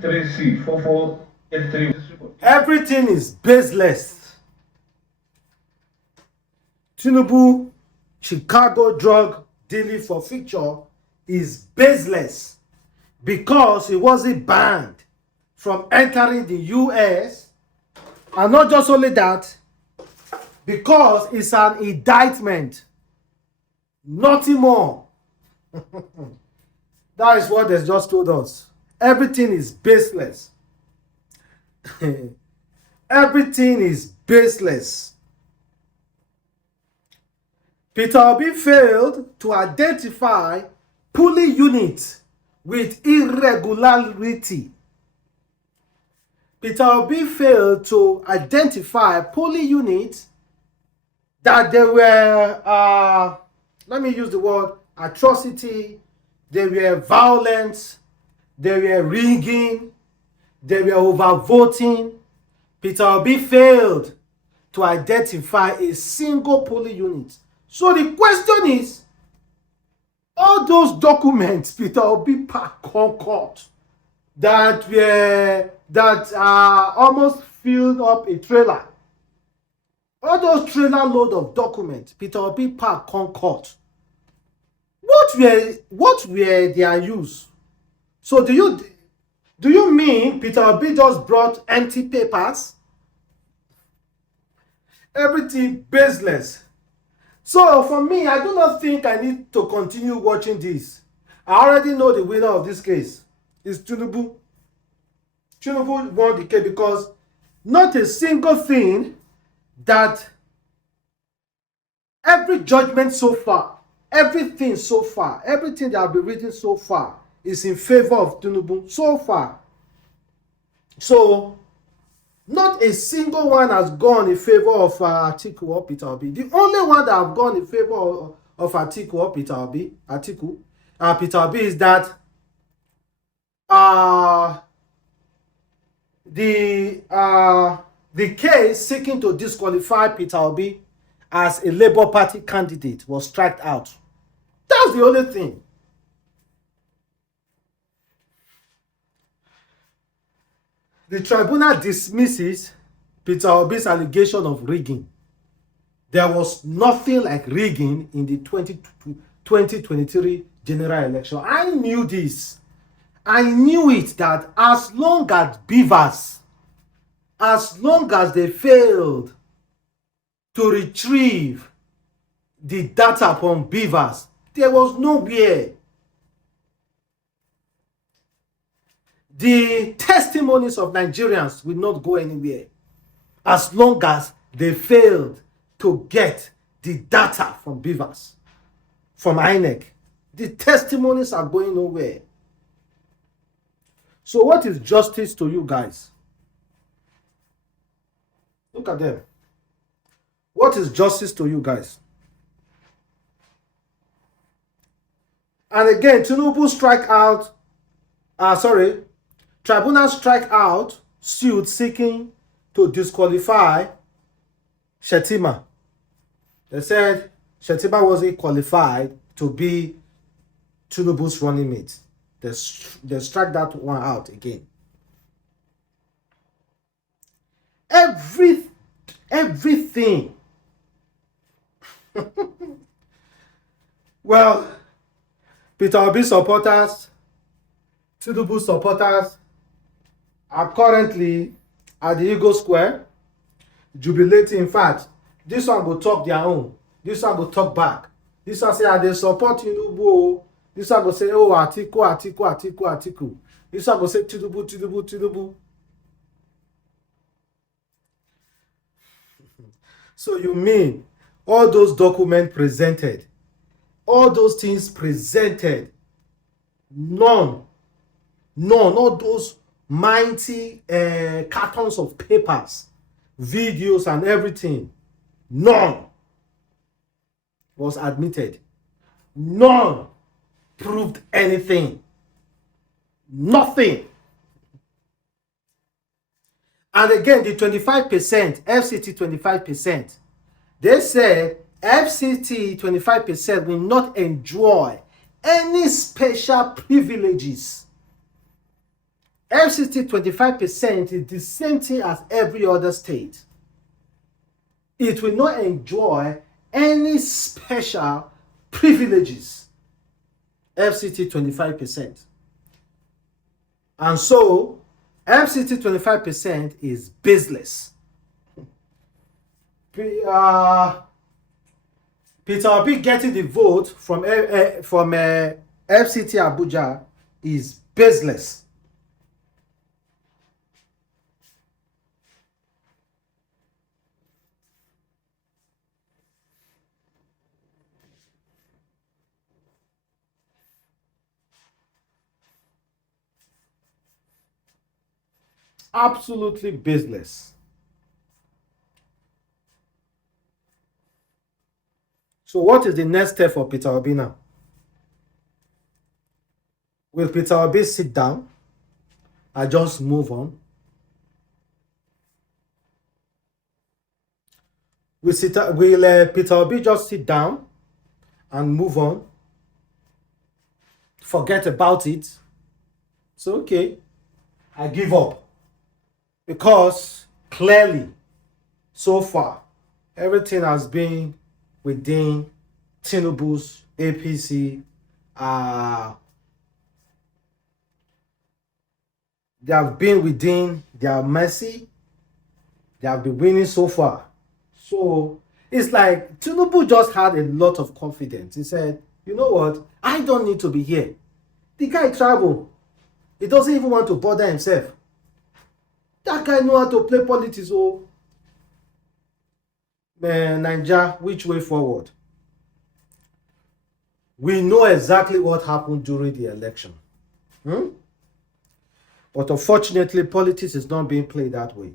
M3C4483. Everything is baseless. Tinubu Chicago drug dealing for future is baseless because he wasn't banned from entering the US, and not just only that, because it's an indictment, nothing more. That is what they just told us. Everything is baseless. Everything is baseless. Peter Obi failed to identify polling units with irregularity. Peter Obi failed to identify polling units that they were, let me use the word atrocity, they were violence, they were rigging, they were overvoting. Peter Obi failed to identify a single polling unit. So the question is, all those documents Peter Obi concoct that almost filled up a trailer, all those trailer load of documents Peter Obi concoct, what were their use? So do you mean Peter Obi just brought empty papers? Everything baseless. So for me, I do not think I need to continue watching this. I already know the winner of this case is Tinubu. Tinubu won the case because not a single thing that every judgment so far, everything that I've been reading so far is in favor of Tinubu so far. So not a single one has gone in favor of Atiku or Peter Obi. The only one that have gone in favor of Atiku or Peter Obi, Peter Obi, is that the case seeking to disqualify Peter Obi as a Labour Party candidate was struck out. That's the only thing. The tribunal dismisses Peter Obi's allegation of rigging. There was nothing like rigging in the 2023 general election. I knew this. I knew it, that as long as beavers, as long as they failed to retrieve the data from beavers, there was nowhere. The testimonies of Nigerians will not go anywhere as long as they failed to get the data from beavers, from INEC. The testimonies are going nowhere. So what is justice to you guys? Look at them. What is justice to you guys? And again, Tinubu Tribunal strike out suit seeking to disqualify Shettima. They said Shettima wasn't qualified to be Tinubu's running mate. They struck that one out again. Everything. Well, Peter Obi supporters, Tinubu supporters are currently at the Eagle Square jubilating. In fact, this one will talk their own. This one will talk back. This one say, they support Tinubu. This one will say, oh, Atiku. This one will say, Tinubu. So you mean all those documents presented, all those things presented, none, all those mighty cartons of papers, videos and everything, none was admitted. None proved anything. Nothing. And again, the 25%, FCT 25%, they said FCT 25% will not enjoy any special privileges. FCT 25% is the same thing as every other state. It will not enjoy any special privileges. FCT 25%. And so, FCT 25% is baseless. Peter Obi getting the vote from FCT Abuja is baseless. Absolutely baseless. So what is the next step for Peter Obi now? Will Peter Obi sit down and just move on? Will Peter Obi just sit down and move on? Forget about it? So, okay, I give up. Because clearly, so far, everything has been within Tinubu's APC. They have been within their mercy. They have been winning so far. So it's like Tinubu just had a lot of confidence. He said, you know what? I don't need to be here. The guy travel. He doesn't even want to bother himself. That guy know how to play politics. Oh, man, Naija, which way forward? We know exactly what happened during the election. But unfortunately, politics is not being played that way.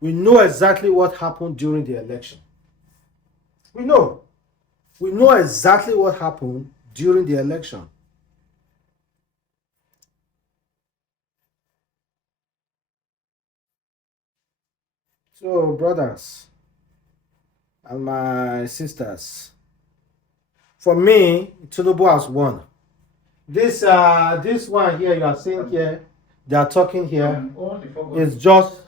We know exactly what happened during the election. We know. We know exactly what happened during the election. So, brothers and my sisters, for me, Tinubu has won. This one here you are seeing here, they are talking here, is just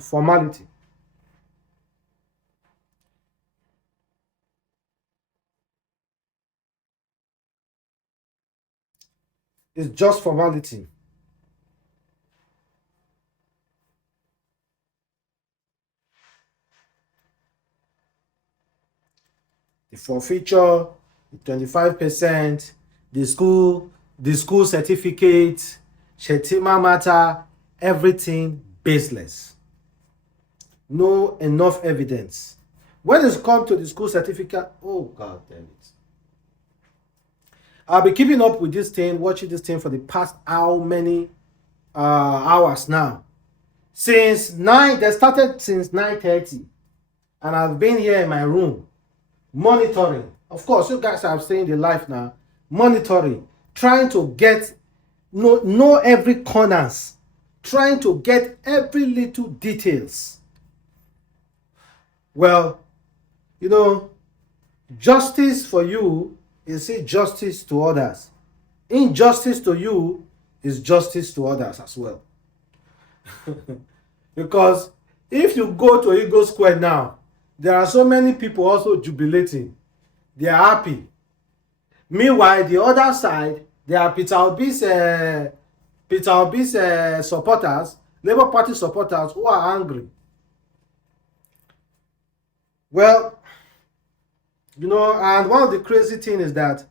formality. It's just formality. The forfeiture, the 25%, the school certificate, Shetima matter, everything baseless. No enough evidence. When it's come to the school certificate, oh God damn it. I'll be keeping up with this thing, watching this thing for the past how many hours now. Since 9, they started since 9:30. And I've been here in my room monitoring. Of course, you guys are staying the life now. Monitoring, trying to get know every corners, trying to get every little details. Well, you know, justice for you is justice to others. Injustice to you is justice to others as well. Because if you go to Eagle Square now, there are so many people also jubilating. They are happy. Meanwhile, the other side, there are Peter Obi's supporters, Labour Party supporters, who are angry. Well, you know, and one of the crazy things is that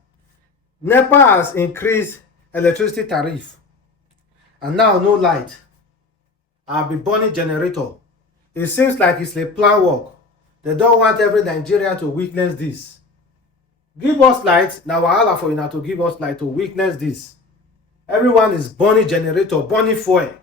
NEPA has increased electricity tariff, and now no light. I'll be burning generator. It seems like it's a plan work. They don't want every Nigerian to witness this. Give us light. Now wahala for you now to give us light to witness this. Everyone is burning generator, burning fuel.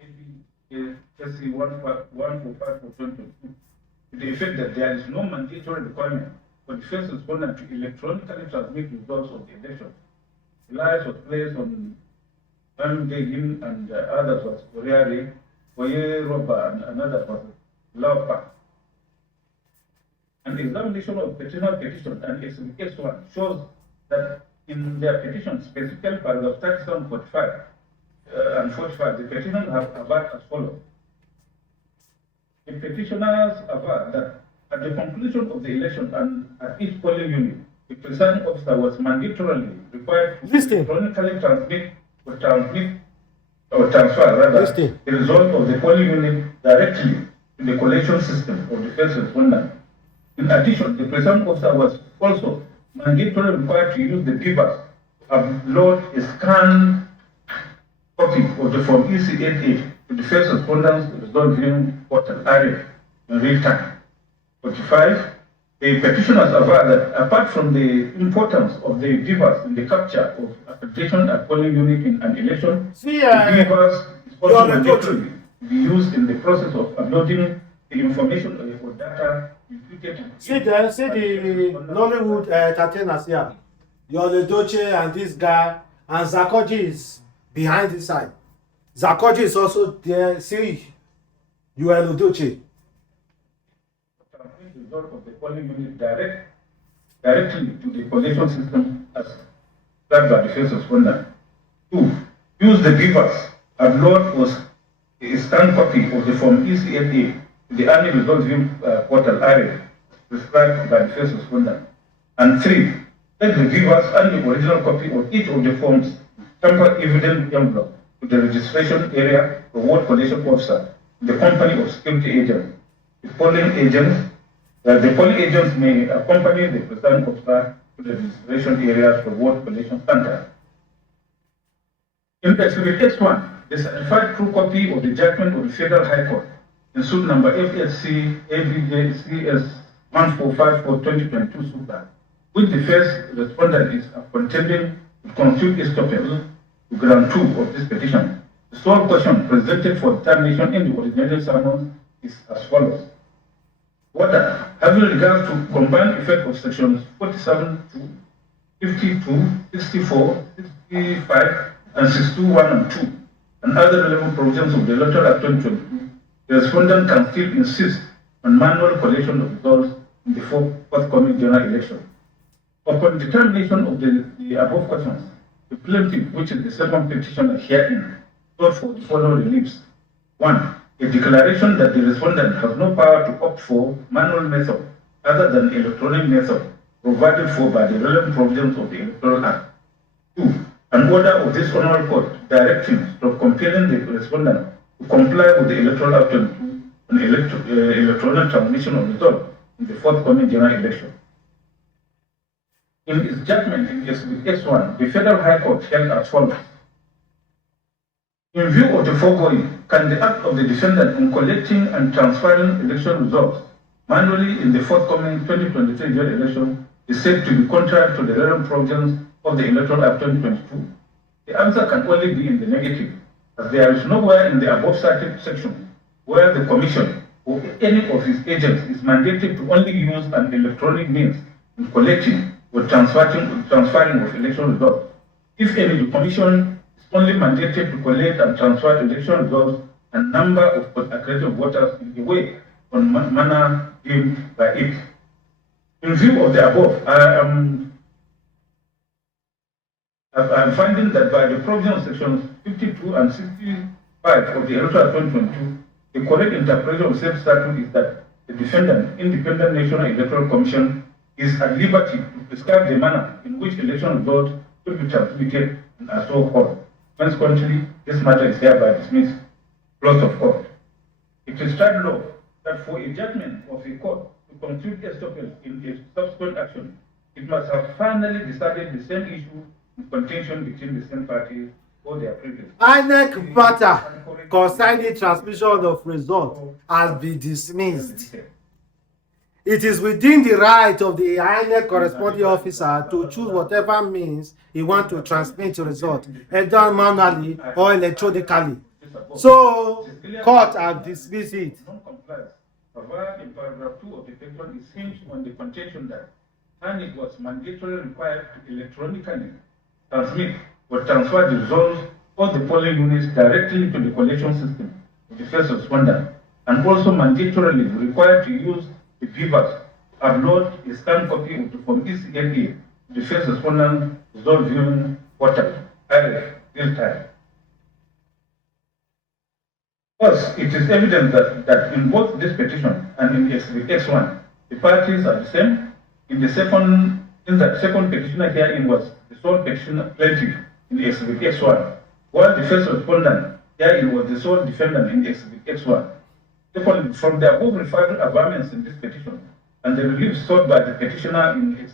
SC 145 for 2022, to the effect that there is no mandatory requirement for the first respondent to electronically transmit results of the election. The lies was placed on Bamdegin and others was Oriari, Oye Roba, and another was Laupa. An examination of petitioner petition and exhibit 1 shows that in their petition, specifically paragraph 37, 45 and 45, the petitioners have averred as follows. The petitioners averred that at the conclusion of the election and at each polling unit, the presiding officer was mandatorily required to electronically transmit or transfer the result of the polling unit directly to the collation system of the first respondent. In addition, the presiding officer was also mandatorily required to use the device to upload a scanned copy of the Form EC88 to the first respondent's result viewing portal area in real time. 45. The petitioners aver that apart from the importance of the device in the capture of application at polling unit in an election, the device is also mandatory to be used in the process of uploading the information or data imputed. See the Nollywood entertainers here. Yole Doche and this guy, and Zakoji is behind this side. Zakoji is also there. See, you are Doche. The result of the polling unit directly to the collation system as described by the first respondent. 2. Use the device, upload was a scanned copy of the Form EC88 to the annual result viewing portal area prescribed by the first respondent. And 3. Take the device and the original copy of each of the forms, tamper evident envelope to the registration area for vote collection officer, the company of security agents, the polling agents. The polling agents may accompany the presiding officer to the registration areas for vote collection center. In Exhibit X1, the certified true copy of the judgment of the Federal High Court in suit number FSC ABJCS 145 for 2022 SUPA, which the first respondent is contending to constitute estoppel to ground 2 of this petition. The sole question presented for determination in the ordinary summons is as follows. Whether, having regard to combined effect of sections 47 to 52, 64, 65, and 62(1) and 2, and other relevant provisions of the Electoral Act 2022, the respondent can still insist on manual collation of results in the forthcoming general election. Upon determination of the above questions, the plaintiff, which is the second petitioner herein, sought for the following reliefs. 1. A declaration that the respondent has no power to opt for manual method other than electronic method provided for by the relevant provisions of the Electoral Act. 2. An order of this honorable court directing or compelling the respondent to comply with the Electoral Act on electronic transmission of result in the forthcoming general election. In its judgment in S1, the Federal High Court held as follows. In view of the foregoing, can the act of the defendant in collecting and transferring election results manually in the forthcoming 2023 general election be said to be contrary to the relevant provisions of the Electoral Act 2022? The answer can only be in the negative, as there is nowhere in the above cited section where the Commission or any of its agents is mandated to only use an electronic means in collecting or transferring of election results. If any, the Commission only mandated to collect and transfer election results and number of accredited voters in the way or manner deemed by it. In view of the above, I am finding that by the provision of sections 52 and 65 of the Electoral 2022, the correct interpretation of said statute is that the defendant, Independent National Electoral Commission, is at liberty to prescribe the manner in which election results should be transmitted and are so called. Consequently, this matter is hereby dismissed. Clause of court. It is tried law that for a judgment of a court to conclude estoppel in a subsequent action, it must have finally decided the same issue in contention between the same parties or their previous. INEC matter concerning transmission of result has been dismissed. It is within the right of the INEC corresponding officer to choose whatever means he wants to transmit the result, either manually or electronically. So, court have dismissed it. Non-compliance provided in paragraph 2 of the petition is hinged on the contention that and it was mandatorily required to electronically transmit or transfer the results of the polling units directly to the collection system of the first respondent, and also mandatorily required to use the beavers to upload a scanned copy of the Form ECLA to the first respondent result viewing portal, IRF, real time. Thus, it is evident that in both this petition and in the Exhibit X1, the parties are the same. In the second petitioner herein was the sole petitioner plaintiff in the Exhibit X1, while the first respondent herein was the sole defendant in the Exhibit X1. Therefore, from the above referred averments in this petition and the relief sought by the petitioner in the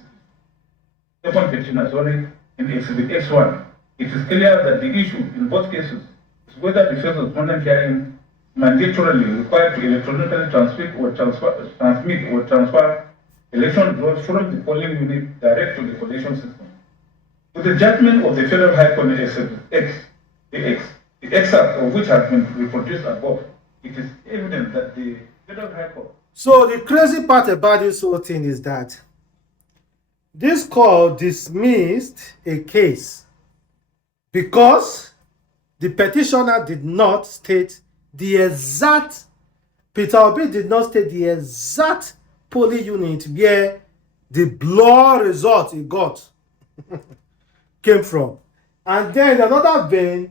second petitioner, in the Exhibit X1, it is clear that the issue in both cases is whether the first respondent herein mandatorily required to electronically transmit or transfer election results from the polling unit direct to the collation system. With the judgment of the Federal High Court in Exhibit X, the excerpt of which has been reproduced above, it is evident that the Federal High Court. So the crazy part about this whole thing is that this court dismissed a case because the petitioner did not state the exact, Peter Obi did not state the exact polling unit where the blood result he got came from. And then in another vein,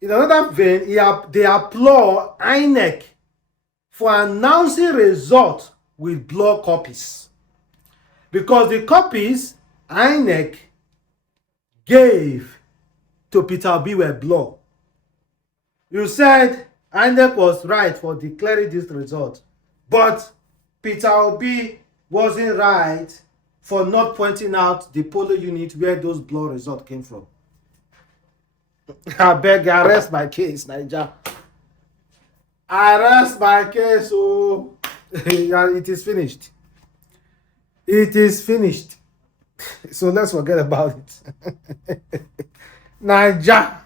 they applaud INEC for announcing results with blood copies. Because the copies INEC gave to Peter Obi were blood. You said INEC was right for declaring this result, but Peter Obi wasn't right for not pointing out the polling unit where those blood results came from. I beg, arrest my case, Niger. Arrest my case, oh. It is finished. It is finished. So let's forget about it. Niger.